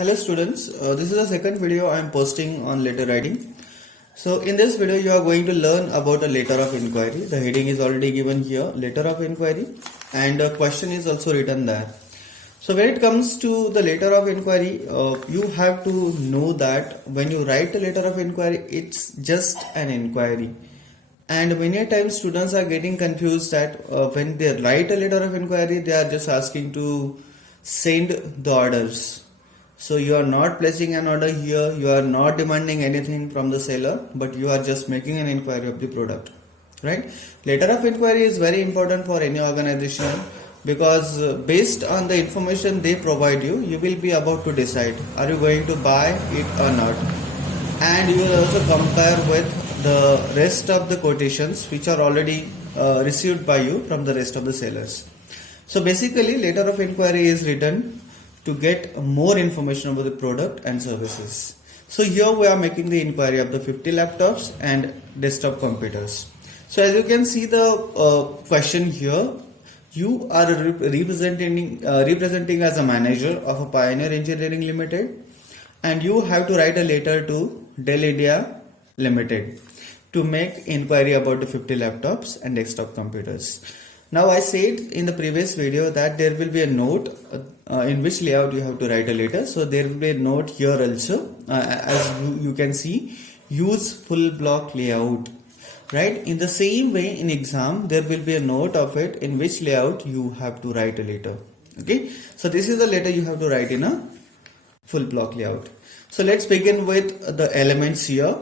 Hello students, this is the second video I am posting on letter writing. So in this video you are going to learn about a letter of inquiry. The heading is already given here, letter of inquiry, and a question is also written there. So when it comes to the letter of inquiry, you have to know that when you write a letter of inquiry, it's just an inquiry. And many times students are getting confused that when they write a letter of inquiry, they are just asking to send the orders. So you are not placing an order here, you are not demanding anything from the seller, but you are just making an inquiry of the product, right? Letter of inquiry is very important for any organization because based on the information they provide you, you will be about to decide, are you going to buy it or not? And you will also compare with the rest of the quotations which are already received by you from the rest of the sellers. So basically letter of inquiry is written to get more information about the product and services. So here we are making the inquiry of the 50 laptops and desktop computers. So as you can see the question here, you are representing as a manager of a Pioneer Engineering Limited, and you have to write a letter to Dell India Limited to make inquiry about the 50 laptops and desktop computers. Now I said in the previous video that there will be a note in which layout you have to write a letter. So there will be a note here also, as you can see, use full block layout, right? In the same way in exam there will be a note of it in which layout you have to write a letter. Okay, so this is the letter you have to write in a full block layout. So let's begin with the elements here.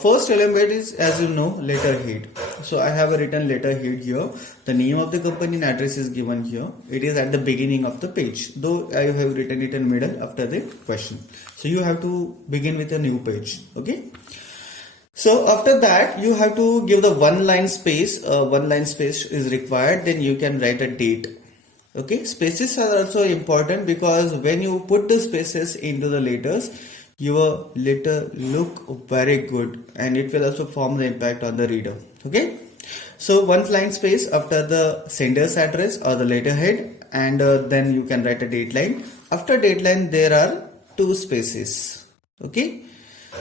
First element is, as you know, letterhead. So I have a written letterhead here. The name of the company and address is given here. It is at the beginning of the page, though I have written it in middle after the question. So you have to begin with a new page. Okay. So after that you have to give the one line space. One line space is required. Then you can write a date. Okay. Spaces are also important because when you put the spaces into the letters, your letter look very good and it will also form the impact on the reader. Okay, so one line space after the sender's address or the letterhead, and then you can write a date line. After date line there are two spaces. Okay,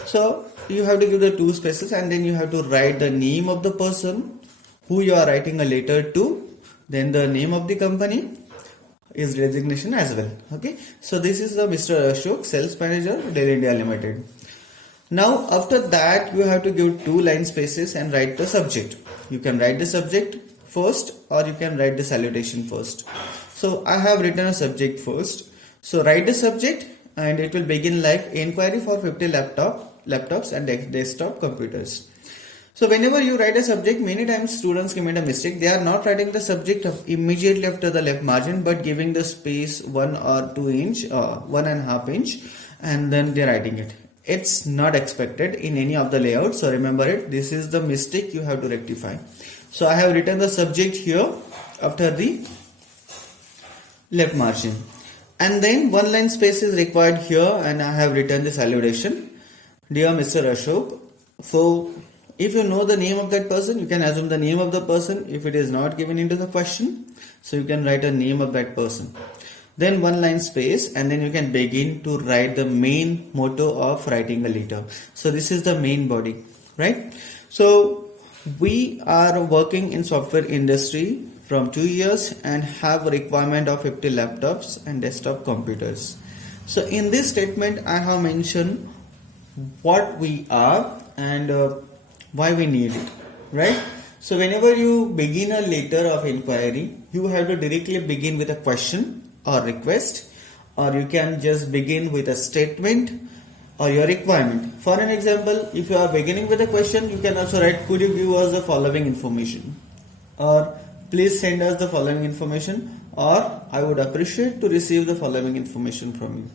so you have to give the two spaces and then you have to write the name of the person who you are writing a letter to, then the name of the company, is designation as well. Okay, so this is the Mr. Ashok, sales manager, Dell India Limited. Now after that you have to give two line spaces and write the subject. You can write the subject first or you can write the salutation first. So I have written a subject first. So write the subject and it will begin like inquiry for 50 laptops and desktop computers. So whenever you write a subject, many times students commit a mistake. They are not writing the subject immediately after the left margin, but giving the space 1 or 2 inch, 1.5 inch, and then they are writing it. It's not expected in any of the layouts. So remember it. This is the mistake you have to rectify. So I have written the subject here after the left margin, and then one line space is required here, and I have written the salutation. Dear Mr. Ashok. So if you know the name of that person, you can assume the name of the person if it is not given into the question. So you can write a name of that person. Then one line space and then you can begin to write the main motto of writing a letter. So this is the main body, right? So we are working in software industry from 2 years and have a requirement of 50 laptops and desktop computers. So in this statement I have mentioned what we are and why we need it, right? So whenever you begin a letter of inquiry, you have to directly begin with a question or request, or you can just begin with a statement or your requirement. For an example, if you are beginning with a question, you can also write, could you give us the following information, or please send us the following information, or I would appreciate to receive the following information from you.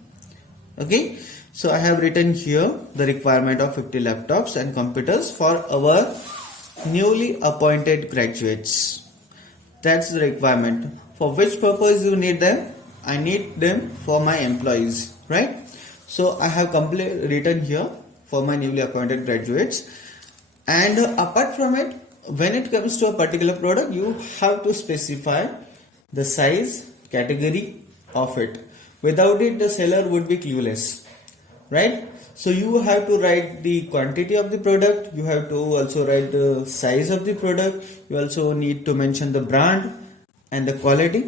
Okay, so I have written here the requirement of 50 laptops and computers for our newly appointed graduates. That's the requirement. For which purpose you need them? I need them for my employees, right? So I have written here for my newly appointed graduates. And apart from it, when it comes to a particular product, you have to specify the size, category, of it. Without it, the seller would be clueless, right? So you have to write the quantity of the product, you have to also write the size of the product, you also need to mention the brand and the quality.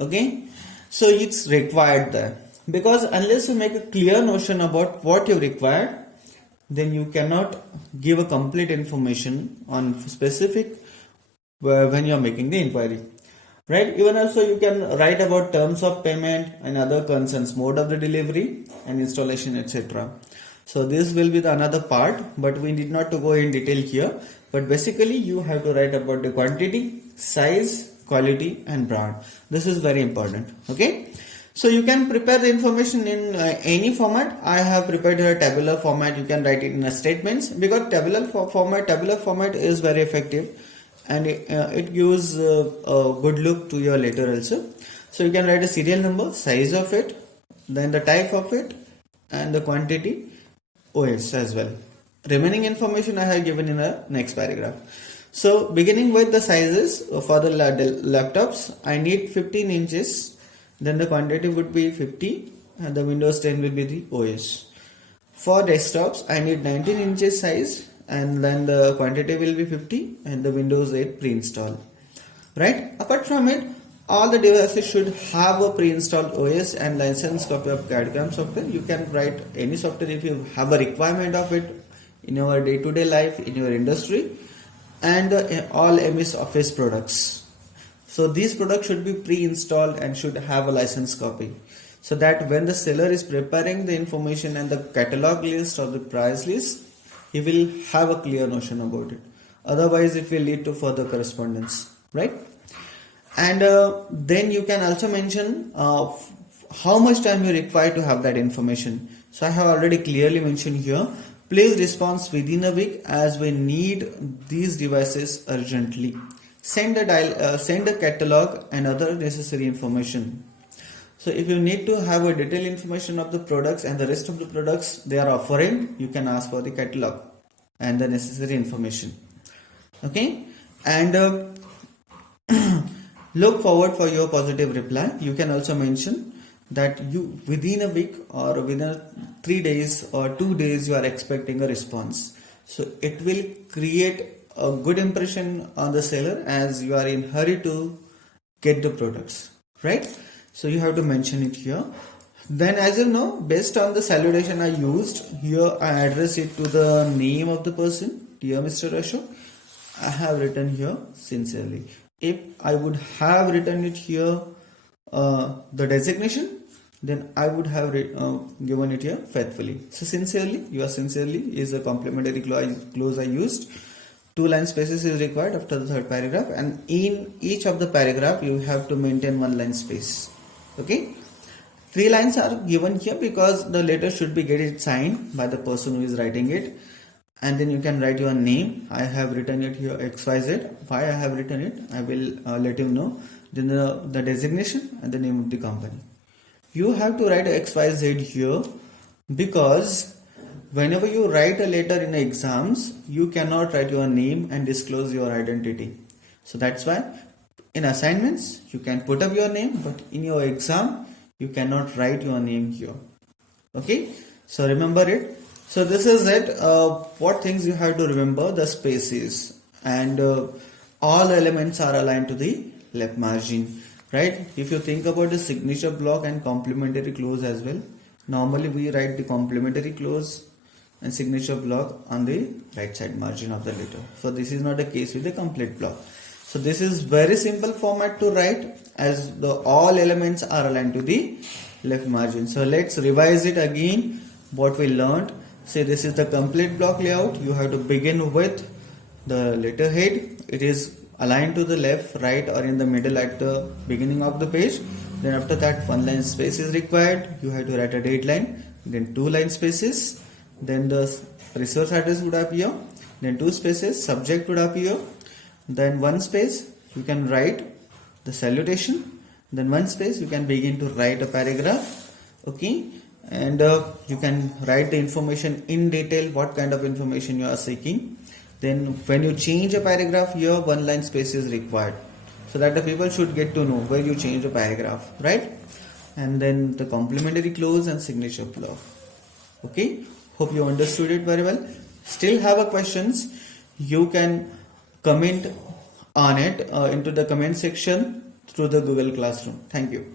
Okay, so it's required there, because unless you make a clear notion about what you require, then you cannot give a complete information on specific when you are making the inquiry, right? Even also you can write about terms of payment and other concerns, mode of the delivery and installation, etc. So this will be the another part, but we need not to go in detail here. But basically you have to write about the quantity, size, quality and brand. This is very important. Okay, so you can prepare the information in any format. I have prepared a tabular format. You can write it in a statements, because tabular format is very effective, and it gives a good look to your letter also. So you can write a serial number, size of it, then the type of it and the quantity, OS as well. Remaining information I have given in the next paragraph. So beginning with the sizes for the laptops, I need 15 inches, then the quantity would be 50 and the Windows 10 will be the OS. For desktops, I need 19 inches size, and then the quantity will be 50 and the Windows 8 pre-installed, right? Apart from it, all the devices should have a pre-installed OS and licensed copy of CAD/CAM software. You can write any software if you have a requirement of it in your day-to-day life, in your industry, and all MS Office products. So these products should be pre-installed and should have a licensed copy, so that when the seller is preparing the information and the catalog list or the price list, he will have a clear notion about it. Otherwise it will lead to further correspondence, right? And then you can also mention how much time you require to have that information. So I have already clearly mentioned here, please respond within a week, as we need these devices urgently. Send a catalog and other necessary information. So if you need to have a detailed information of the products and the rest of the products they are offering, you can ask for the catalog and the necessary information. Okay, and look forward for your positive reply. You can also mention that you within a week or within 3 days or 2 days you are expecting a response. So it will create a good impression on the seller, as you are in hurry to get the products, right? So you have to mention it here. Then, as you know, based on the salutation I used here, I address it to the name of the person, dear Mr. Ashok. I have written here sincerely. If I would have written it here the designation, then I would have given it here faithfully. So sincerely, your sincerely is a complimentary clause I used. 2 line spaces is required after the third paragraph, and in each of the paragraph you have to maintain 1 line space. Okay, 3 lines are given here because the letter should be get signed by the person who is writing it, and then you can write your name. I have written it here XYZ. Why I have written it, I will let you know. Then the designation and the name of the company. You have to write XYZ here, because whenever you write a letter in exams, you cannot write your name and disclose your identity. So that's why in assignments you can put up your name, but in your exam you cannot write your name here. Okay, so remember it. So this is it. What things you have to remember: the spaces, and all elements are aligned to the left margin, right? If you think about the signature block and complementary clause as well, normally we write the complementary clause and signature block on the right side margin of the letter. So this is not the case with the complete block. So this is very simple format to write, as the all elements are aligned to the left margin. So let's revise it again, what we learned. Say this is the complete block layout. You have to begin with the letterhead. It is aligned to the left, right, or in the middle at the beginning of the page. Then after that 1 line space is required. You have to write a date line, then 2 line spaces, then the resource address would appear, then 2 spaces, subject would appear, then 1 space you can write the salutation, then 1 space you can begin to write a paragraph. Okay, and you can write the information in detail, what kind of information you are seeking. Then when you change a paragraph here, 1 line space is required, so that the people should get to know where you change the paragraph, right? and then the complementary clause and signature clause. Okay, hope you understood it very well. Still have a questions, you can comment on it into the comment section through the Google Classroom. Thank you.